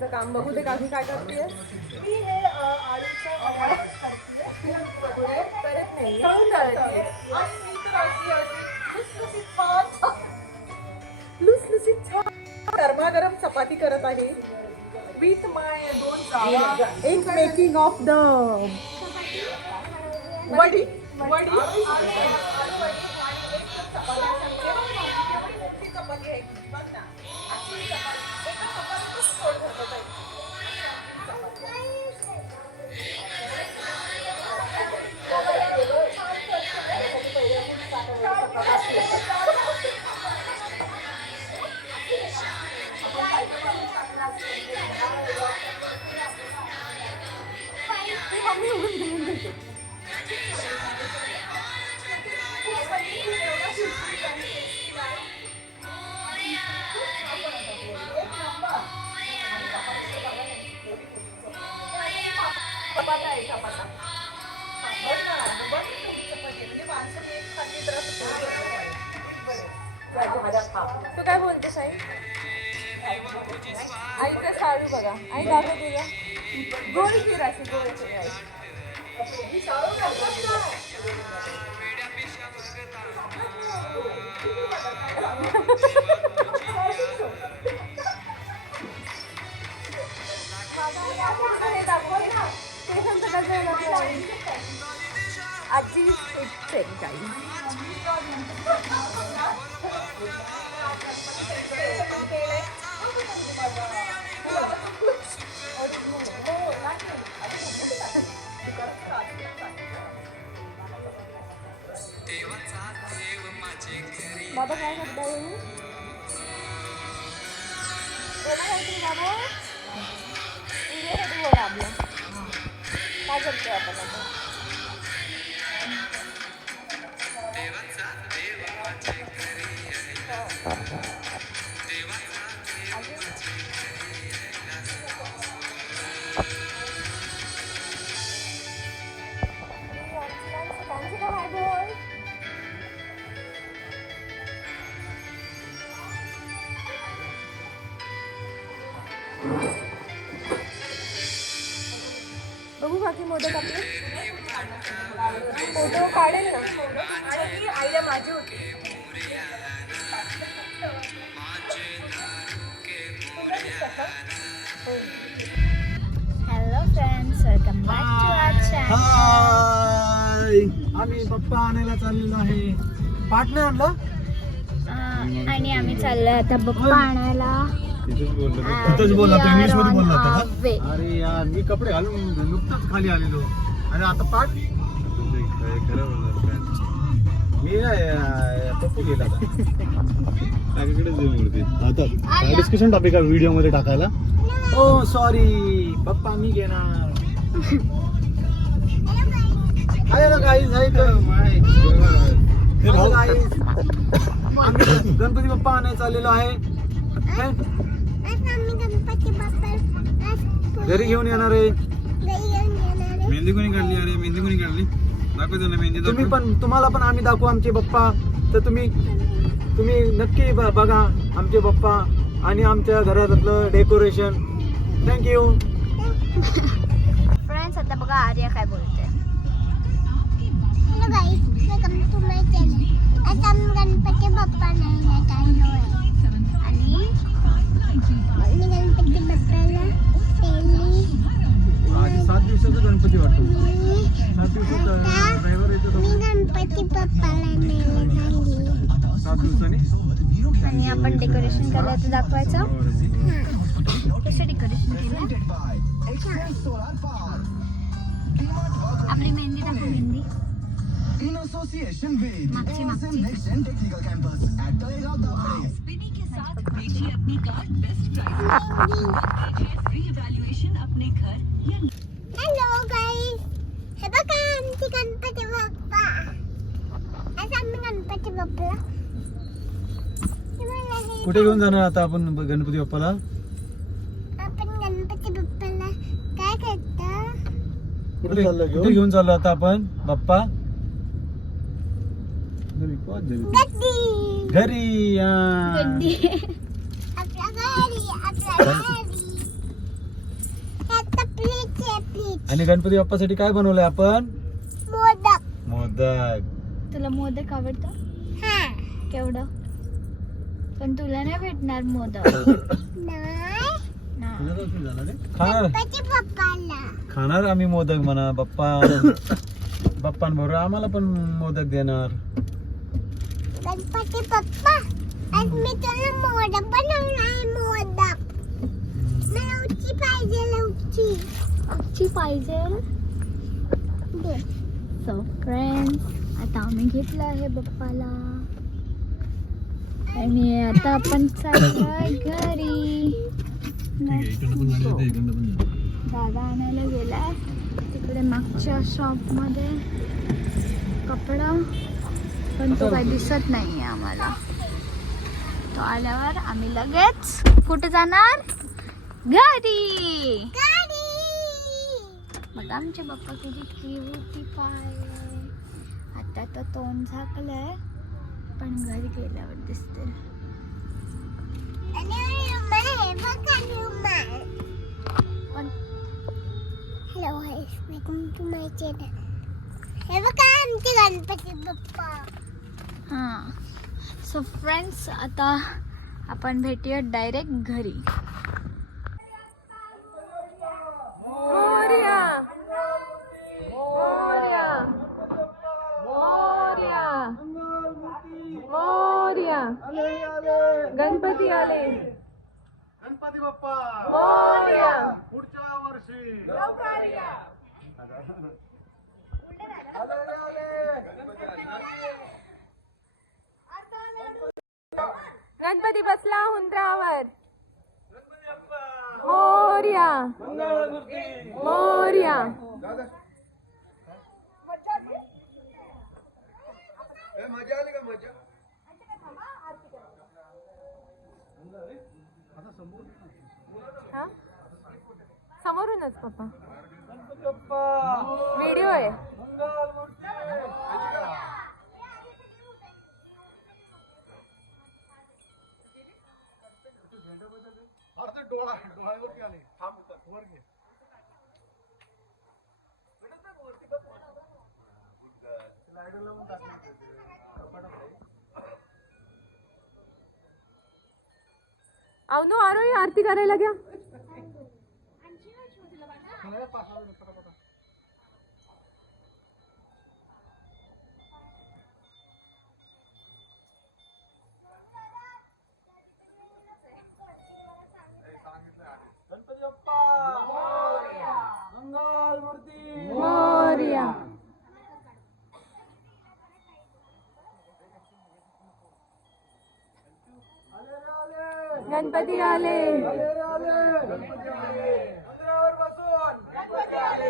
काकीचं काम बघू दे. काकी काय करते? मी हे आळूचं करत नाही लुसलुसीत छान गरमागरम चपाती करत आहे with my 2 Java in making of the वडी वडी चपाती आहे बघ ना तू काय बोलतेस आई? आईचा साडू बघा. आई दाखव तुझा गोल फिर अशी गोल फिर आई. आजी इथे काही बाबा काय करताय? बाबा उद्यासाठी बोला आपलं काय करतोय आपण आता? बघू बाकी मोदक आपले फोटो काढेल ना आणि आईला माझी होती hello friends, welcome back to our channel. Hi, आम्ही पप्पा आणायला चाललेलो आहे. पार्टनर आणलं आणि आम्ही चाललोय आता पप्पा आणायला. तिथंच बोलला तो, इंग्लिश मध्ये बोलला होता का? वे. अरे यार, मी कपडे घालून नुकताच खाली आलेलो आणि आता पाठ मी पप्पू गेला आता डिस्कशन टॉपिक आहे व्हिडिओ मध्ये टाकायला. ओ सॉरी पप्पा, मी घेणार. आहे ना गाईज, आहे आम्ही गणपती बाप्पा आणायला चाललेलो आहे. घरी घेऊन येणार आहे. मेहंदी कोणी काढली? अरे मेहंदी कोणी काढली? दाखवतो ना मेहंदी. तुम्ही पण, तुम्हाला पण आम्ही दाखवू आमचे बाप्पा. तर तुम्ही नक्की बघा आमचे बाप्पा आणि आमच्या घरातलं डेकोरेशन. थँक्यू फ्रेंड्स, आता बघा आर्या काय बोलते. Hello guys, welcome to my channel. आज आम्ही गणपती बाप्पा नाही चाललो आहे आणि मी गणपती बाप्पाला तेली 7 दिवसाचा गणपती वाटतो. 7 दिवसाचा ड्रायव्हर येतो. मी गणपती बाप्पाला नेले झाली 7 दिवसांनी. आणि आपण डेकोरेशन केलं तर दाखवायचं. कसं डेकोरेशन केलं? आपली मेहंदी दाखव. मेहंदी In association with मागची Next Gen Technical Campus at Talegaon Dawade. Spini के साथ भेजिए अपनी car best price. Free evaluation अपने घर या हॅलो गाईज, हे बघा आमची गणपती बाप्पा. आज आम्ही गणपती बाप्पाला कुठे घेऊन जाणार आता आपण गणपती बाप्पाला? आपण गणपती बाप्पाला काय करतो? कुठे घेऊन चाललो आता आपण बाप्पा? गड्डी. घरी. गड्डी. आपल्या घरी. आणि गणपती बाप्पासाठी काय बनवलंय आपण? मोदक. मोदक. तुला मोदक आवडतं? हा. केवढं? पण तुला नाही भेटणार मोदक. नाही. खाणार गणपती बाप्पाला. खाणार आम्ही मोदक म्हणा. बाप्पांबरोबर आम्हाला पण मोदक देणार. गणपती बाप्पा आज मी तुला मोदक बनवणार. मोदक मला उची पाहिजे. आजची पाहिजे. दे. सो फ्रेंड्स, आता आम्ही घेतलं आहे बाप्पाला आणि आता आपण चाललोय घरी. दादा आणायला गेलाय तिकडे मागच्या शॉप मध्ये कपडा, पण तो काही दिसत नाहीये आम्हाला. तो आल्यावर आम्ही लगेच कुठे जाणार? घरी. मग आमचे बाप्पा किती क्यूटी पाय. आता तर तोंड झाकलंय, पण घरी गेल्यावर दिसतील. आणि रुमाल हे बघा रुमाल. पण hello guys, welcome to my channel. हे बघा आमचे गणपती बाप्पा. हां, सो फ्रेंड्स, आता आपण भेटूया डायरेक्ट घरी. मोरया मोरया मोरया मोरया. गणपती आले. गणपती बाप्पा मोरया. पुढच्या वर्षी. गणपती बसला हुंदरावर. मोरया मोरया. मजा आली का? मजा हा? समोरूनच पप्पा. व्हिडिओ आहे. डोळ्यावरती आले. थांब वर घे. अवनो आरोही आरती करायला घ्या. गणपती बाप्पा मंगल मूर्ती. मोरया. गणपती आले. गणपती आले. मंदिरावर बसून गणपती आले.